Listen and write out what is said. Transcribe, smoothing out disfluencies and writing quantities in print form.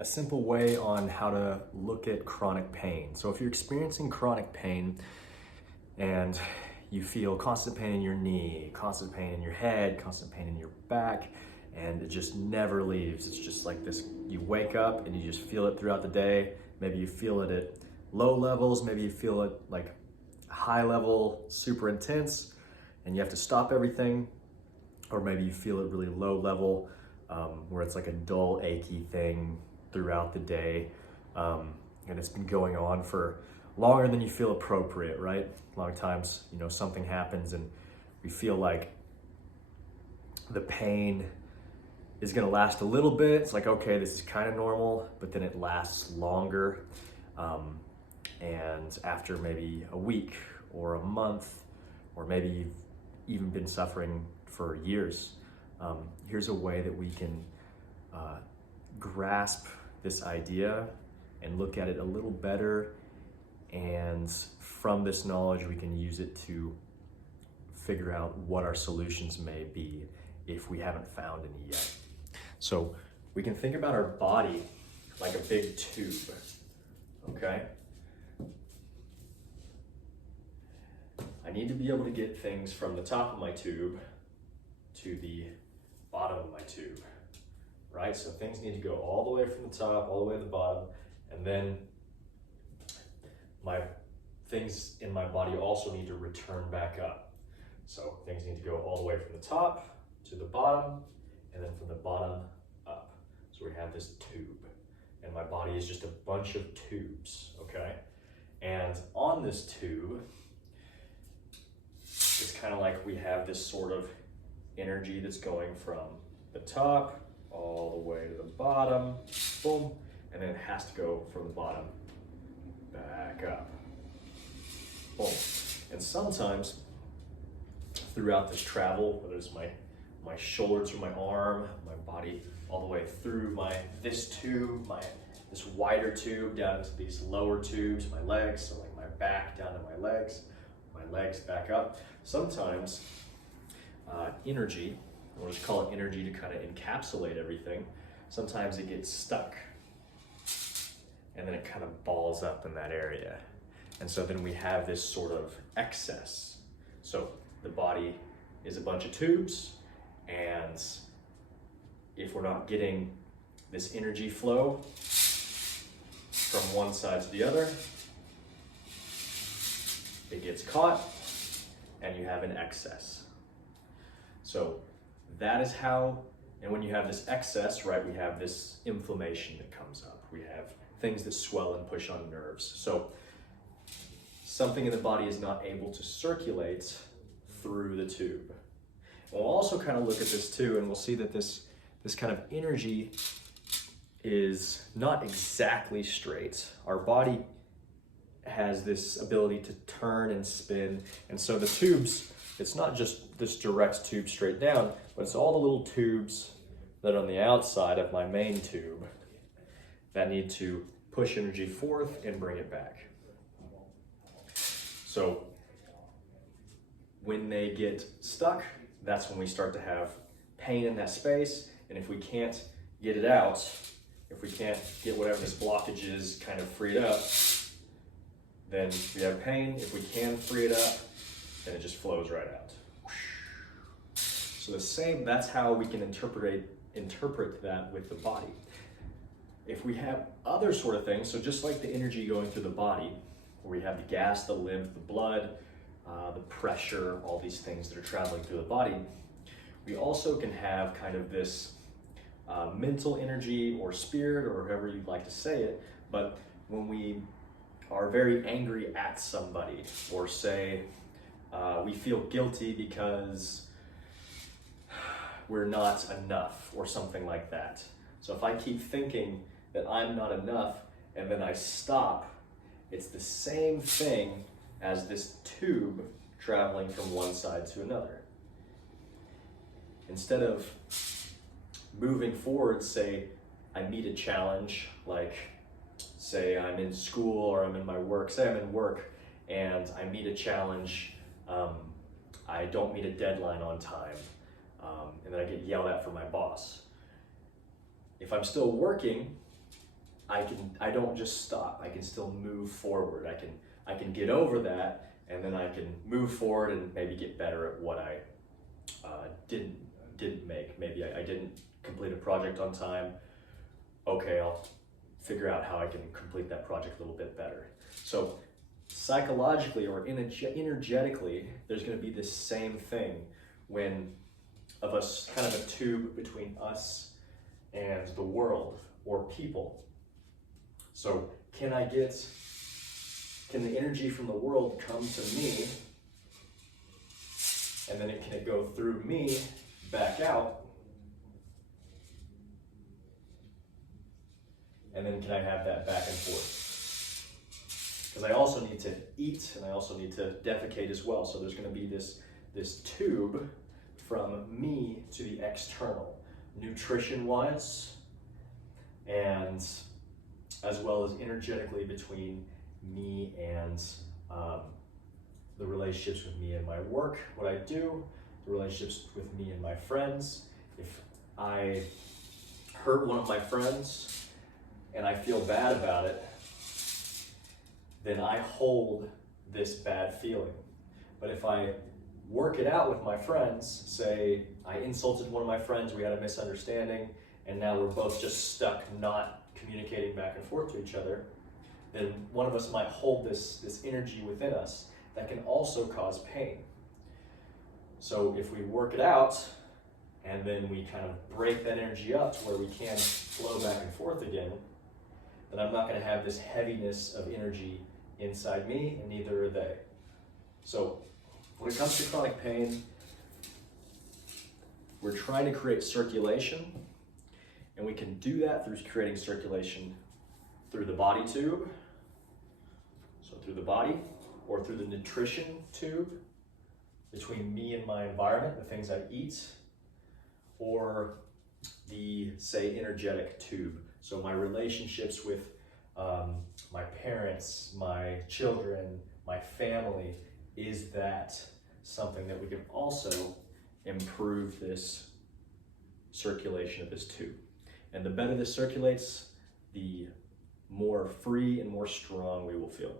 a simple way on how to look at chronic pain. So if you're experiencing chronic pain and you feel constant pain in your knee, constant pain in your head, constant pain in your back, and it just never leaves. It's just like this, you wake up and you just feel it throughout the day. Maybe you feel it at low levels, maybe you feel it like high level, super intense, and you have to stop everything. Or maybe you feel it really low level, where it's like a dull, achy thing throughout the day, and it's been going on for longer than you feel appropriate, right? A lot of times, something happens and we feel like the pain is gonna last a little bit. It's like, okay, this is kind of normal, but then it lasts longer. And after maybe a week or a month, or maybe you've even been suffering for years, here's a way that we can grasp this idea and look at it a little better. And from this knowledge, we can use it to figure out what our solutions may be if we haven't found any yet. So we can think about our body like a big tube, okay? I need to be able to get things from the top of my tube to the bottom of my tube, right? So things need to go all the way from the top, all the way to the bottom, and then my things in my body also need to return back up. So things need to go all the way from the top to the bottom, and then from the bottom up. So we have this tube, and my body is just a bunch of tubes, okay? And on this tube, it's kind of like we have this sort of energy that's going from the top all the way to the bottom, boom, and then it has to go from the bottom back up, boom. And sometimes throughout this travel, whether it's my shoulders or my arm, my body, all the way through this tube, this wider tube down into these lower tubes, my legs, so like my back down to my legs back up. Sometimes energy, we'll just call it energy to kind of encapsulate everything, sometimes it gets stuck and then it kind of balls up in that area. And so then we have this sort of excess. So the body is a bunch of tubes, and if we're not getting this energy flow from one side to the other, it gets caught and you have an excess. So that is how, and when you have this excess, right, we have this inflammation that comes up. We have things that swell and push on nerves. So something in the body is not able to circulate through the tube. We'll also kind of look at this too, and we'll see that this kind of energy is not exactly straight. Our body has this ability to turn and spin, and so the tubes, it's not just this direct tube straight down, but it's all the little tubes that are on the outside of my main tube that need to push energy forth and bring it back. So when they get stuck, that's when we start to have pain in that space, and if we can't get it out, if we can't get whatever this blockage is kind of freed up, then we have pain. If we can free it up, then it just flows right out. So that's how we can interpret that with the body. If we have other sort of things, so just like the energy going through the body, where we have the gas, the lymph, the blood, the pressure, all these things that are traveling through the body, we also can have kind of this mental energy or spirit, or however you'd like to say it. But when we are very angry at somebody, or say we feel guilty because we're not enough or something like that. So if I keep thinking that I'm not enough and then I stop, it's the same thing as this tube traveling from one side to another. Instead of moving forward, say I meet a challenge, like say I'm in school or I'm in my work, say I'm in work and I meet a challenge, I don't meet a deadline on time, and then I get yelled at from my boss. If I'm still working I don't just stop. I can still move forward. I can get over that, and then I can move forward and maybe get better at what I didn't make. Maybe I didn't complete a project on time. Okay, I'll figure out how I can complete that project a little bit better. So psychologically or energetically, there's going to be this same thing when of us, kind of a tube between us and the world or people. So can the energy from the world come to me, and then can it go through me back out, and then can I have that back and forth? Because I also need to eat, and I also need to defecate as well. So there's going to be this tube from me to the external, nutrition-wise, and as well as energetically between me and the relationships with me and my work, what I do, the relationships with me and my friends. If I hurt one of my friends and I feel bad about it, then I hold this bad feeling. But if I work it out with my friends, say I insulted one of my friends, we had a misunderstanding, and now we're both just stuck not communicating back and forth to each other, then one of us might hold this energy within us that can also cause pain. So if we work it out, and then we kind of break that energy up to where we can flow back and forth again, then I'm not going to have this heaviness of energy inside me, and neither are they. So when it comes to chronic pain, we're trying to create circulation, and we can do that through creating circulation through the body tube, so through the body, or through the nutrition tube between me and my environment, the things I eat, or the, say, energetic tube. So my relationships with my parents, my children, my family, is that something that we can also improve this circulation of this tube. And the better this circulates, the more free and more strong we will feel.